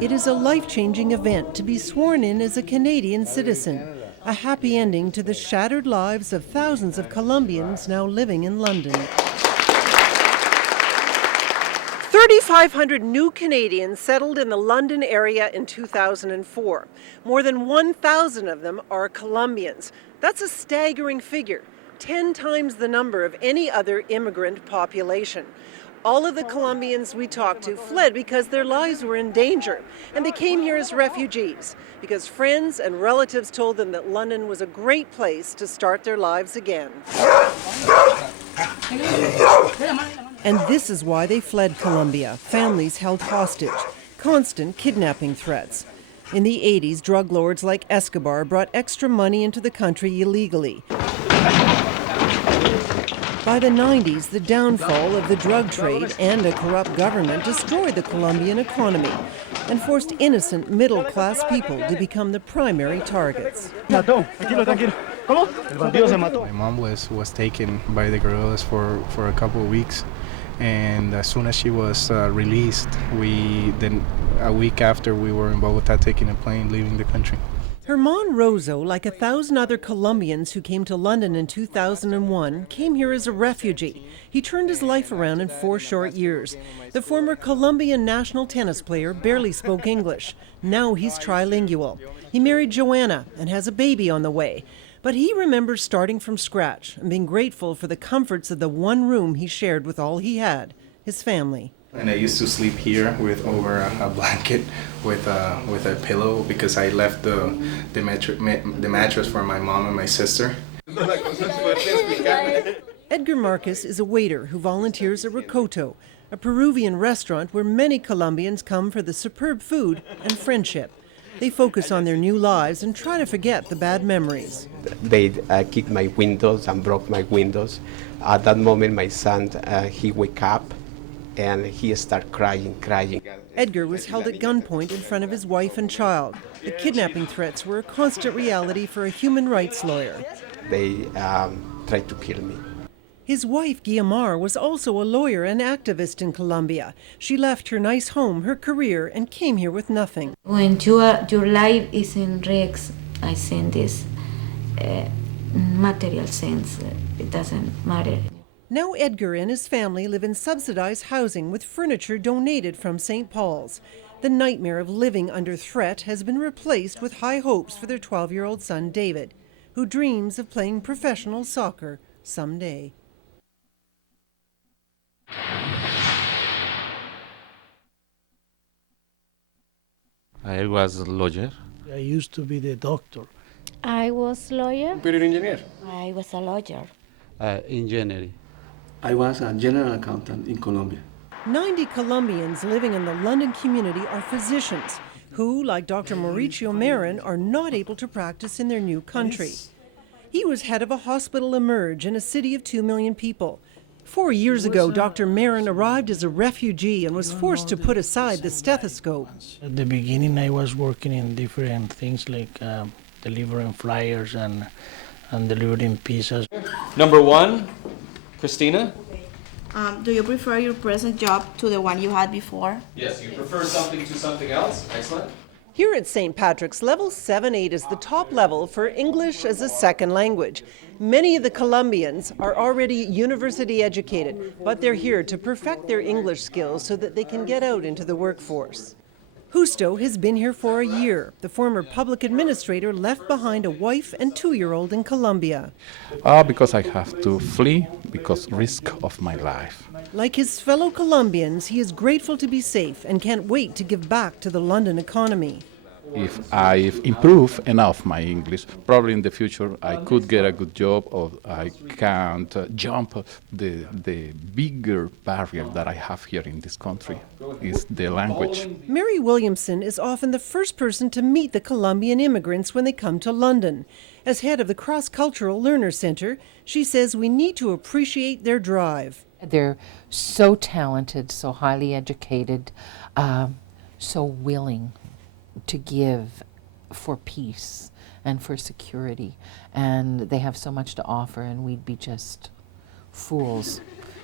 It is a life-changing event to be sworn in as a Canadian citizen, a happy ending to the shattered lives of thousands of Colombians now living in London. 3,500 new Canadians settled in the London area in 2004. More than 1,000 of them are Colombians. That's a staggering figure, 10 times the number of any other immigrant population. All of the Colombians we talked to fled because their lives were in danger, and they came here as refugees because friends and relatives told them that London was a great place to start their lives again. And this is why they fled Colombia. Families held hostage, constant kidnapping threats. In the 80s, drug lords like Escobar brought extra money into the country illegally. By the 90s, the downfall of the drug trade and a corrupt government destroyed the Colombian economy and forced innocent middle-class people to become the primary targets. My mom was taken by the guerrillas for a couple of weeks, and as soon as she was released, then a week after we were in Bogota taking a plane, leaving the country. Herman Rozo, like 1,000 other Colombians who came to London in 2001, came here as a refugee. He turned his life around in 4 short years. The former Colombian national tennis player barely spoke English. Now he's trilingual. He married Joanna and has a baby on the way. But he remembers starting from scratch and being grateful for the comforts of the one room he shared with all he had, his family. And I used to sleep here with over a blanket with a pillow because I left the mattress for my mom and my sister. Edgar Marcus is a waiter who volunteers at Rocoto, a Peruvian restaurant where many Colombians come for the superb food and friendship. They focus on their new lives and try to forget the bad memories. They kicked my windows and broke my windows. At that moment, my son, he wake up and he started crying. Edgar was held at gunpoint in front of his wife and child. The kidnapping threats were a constant reality for a human rights lawyer. They tried to kill me. His wife, Guillemar, was also a lawyer and activist in Colombia. She left her nice home, her career, and came here with nothing. When your life is enriched, I think this material sense, it doesn't matter. Now Edgar and his family live in subsidized housing with furniture donated from St. Paul's. The nightmare of living under threat has been replaced with high hopes for their 12-year-old son, David, who dreams of playing professional soccer someday. I was a lawyer. I used to be the doctor. I was lawyer. Computer engineer. I was a lawyer. Engineering. I was a general accountant in Colombia. 90 Colombians living in the London community are physicians who, like Dr. Mauricio Marin, are not able to practice in their new country. He was head of a hospital emerge in a city of 2 million people. 4 years ago, Dr. Marin arrived as a refugee and was forced to put aside the stethoscope. At the beginning, I was working in different things like delivering flyers and delivering pizzas. Number 1, Christina? Do you prefer your present job to the one you had before? Yes, you prefer something to something else? Excellent. Here at St. Patrick's, level 7-8 is the top level for English as a second language. Many of the Colombians are already university educated, but they're here to perfect their English skills so that they can get out into the workforce. Justo has been here for a year. The former public administrator left behind a wife and 2-year-old in Colombia. Because I have to flee because risk of my life. Like his fellow Colombians, he is grateful to be safe and can't wait to give back to the London economy. If I improve enough my English, probably in the future I could get a good job, or I can't jump the bigger barrier that I have here in this country, is the language. Mary Williamson is often the first person to meet the Colombian immigrants when they come to London. As head of the Cross-Cultural Learner Center, she says we need to appreciate their drive. They're so talented, so highly educated, so willing to give for peace and for security, and they have so much to offer, and we'd be just fools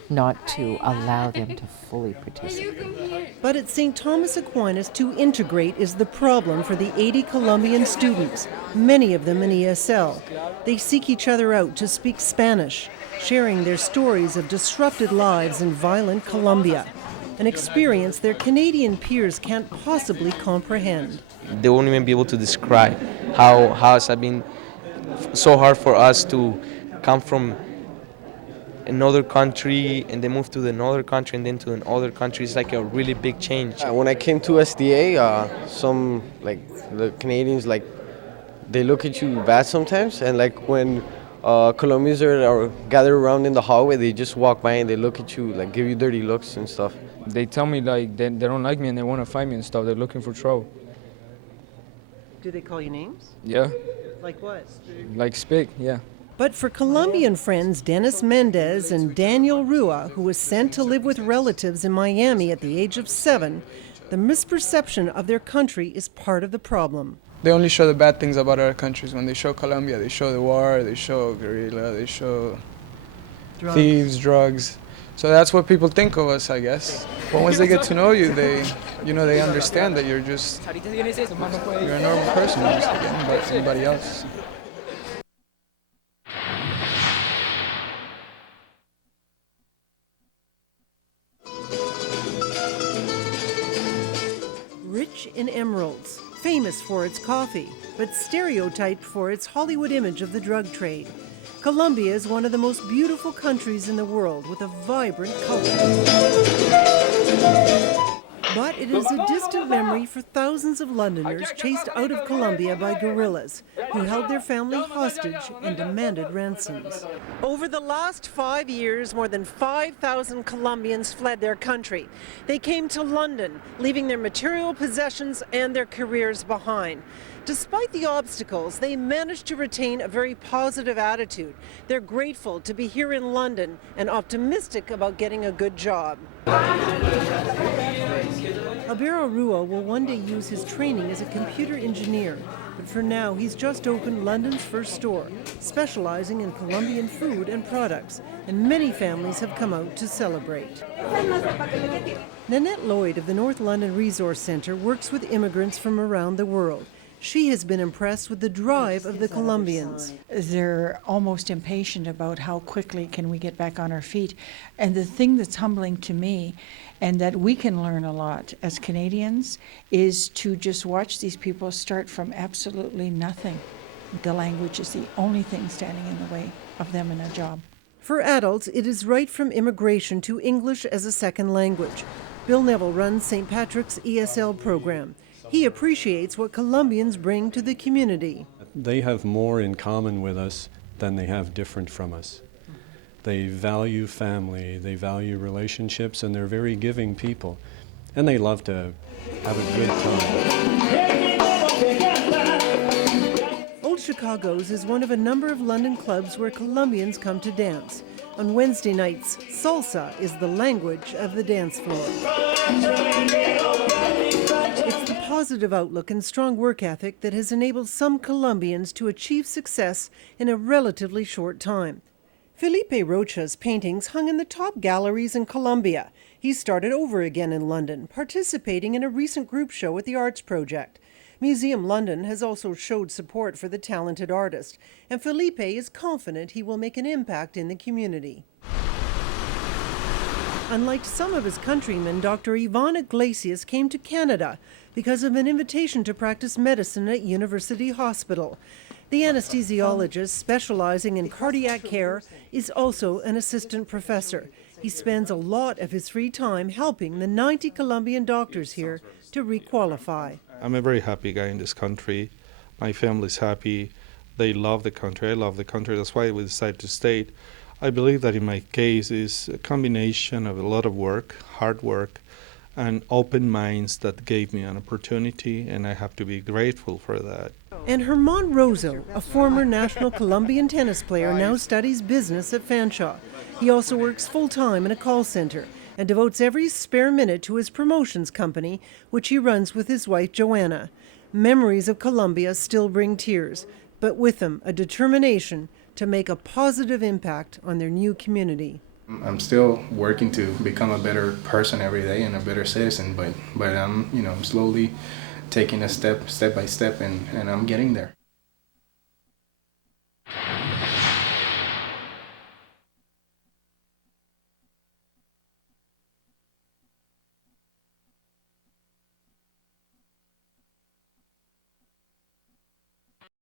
not to allow them to fully participate. But at St. Thomas Aquinas, to integrate is the problem for the 80 Colombian students, many of them in ESL. They seek each other out to speak Spanish, sharing their stories of disrupted lives in violent Colombia, an experience their Canadian peers can't possibly comprehend. They won't even be able to describe how has it been so hard for us to come from another country and then move to another country and then to another country. It's like a really big change. When I came to SDA, some like the Canadians, like they look at you bad sometimes, and like when Colombians are gathered around in the hallway, they just walk by and they look at you, like give you dirty looks and stuff. They tell me like they don't like me and they want to fight me and stuff. They're looking for trouble. Do they call you names? Yeah. Like what? Like Spig, yeah. But for Colombian friends Dennis Mendez and Daniel Rua, who was sent to live with relatives in Miami at the age of 7, the misperception of their country is part of the problem. They only show the bad things about other countries. When they show Colombia, they show the war, they show guerrilla, they show thieves, drugs. So that's what people think of us, I guess. But once they get to know you, they understand that you're a normal person, you're just like anybody else. Rich in emeralds, famous for its coffee, but stereotyped for its Hollywood image of the drug trade. Colombia is one of the most beautiful countries in the world with a vibrant culture. But it is a distant memory for thousands of Londoners chased out of Colombia by guerrillas who held their family hostage and demanded ransoms. Over the last 5 years, more than 5,000 Colombians fled their country. They came to London, leaving their material possessions and their careers behind. Despite the obstacles, they managed to retain a very positive attitude. They're grateful to be here in London and optimistic about getting a good job. Albero Rua will one day use his training as a computer engineer, but for now he's just opened London's first store, specializing in Colombian food and products, and many families have come out to celebrate. Nanette Lloyd of the North London Resource Centre works with immigrants from around the world. She has been impressed with the drive of the Colombians. They're almost impatient about how quickly can we get back on our feet. And the thing that's humbling to me, and that we can learn a lot as Canadians, is to just watch these people start from absolutely nothing. The language is the only thing standing in the way of them in a job. For adults, it is right from immigration to English as a second language. Bill Neville runs St. Patrick's ESL program. He appreciates what Colombians bring to the community. They have more in common with us than they have different from us. They value family, they value relationships, and they're very giving people. And they love to have a good time. Old Chicago's is one of a number of London clubs where Colombians come to dance. On Wednesday nights, salsa is the language of the dance floor. It's the positive outlook and strong work ethic that has enabled some Colombians to achieve success in a relatively short time. Felipe Rocha's paintings hung in the top galleries in Colombia. He started over again in London, participating in a recent group show at the Arts Project. Museum London has also showed support for the talented artist, and Felipe is confident he will make an impact in the community. Unlike some of his countrymen, Dr. Ivan Iglesias came to Canada because of an invitation to practice medicine at University Hospital. The anesthesiologist, specializing in cardiac care, is also an assistant professor. He spends a lot of his free time helping the 90 Colombian doctors here to requalify. I'm a very happy guy in this country. My family's happy. They love the country. I love the country. That's why we decided to stay. I believe that in my case is a combination of a lot of work, hard work, and open minds that gave me an opportunity, and I have to be grateful for that. And Herman Rozo, a former national Colombian tennis player, now studies business at Fanshawe. He also works full-time in a call center and devotes every spare minute to his promotions company, which he runs with his wife Joanna. Memories of Colombia still bring tears, but with them a determination to make a positive impact on their new community. I'm still working to become a better person every day and a better citizen, but I'm slowly taking a step by step, and I'm getting there.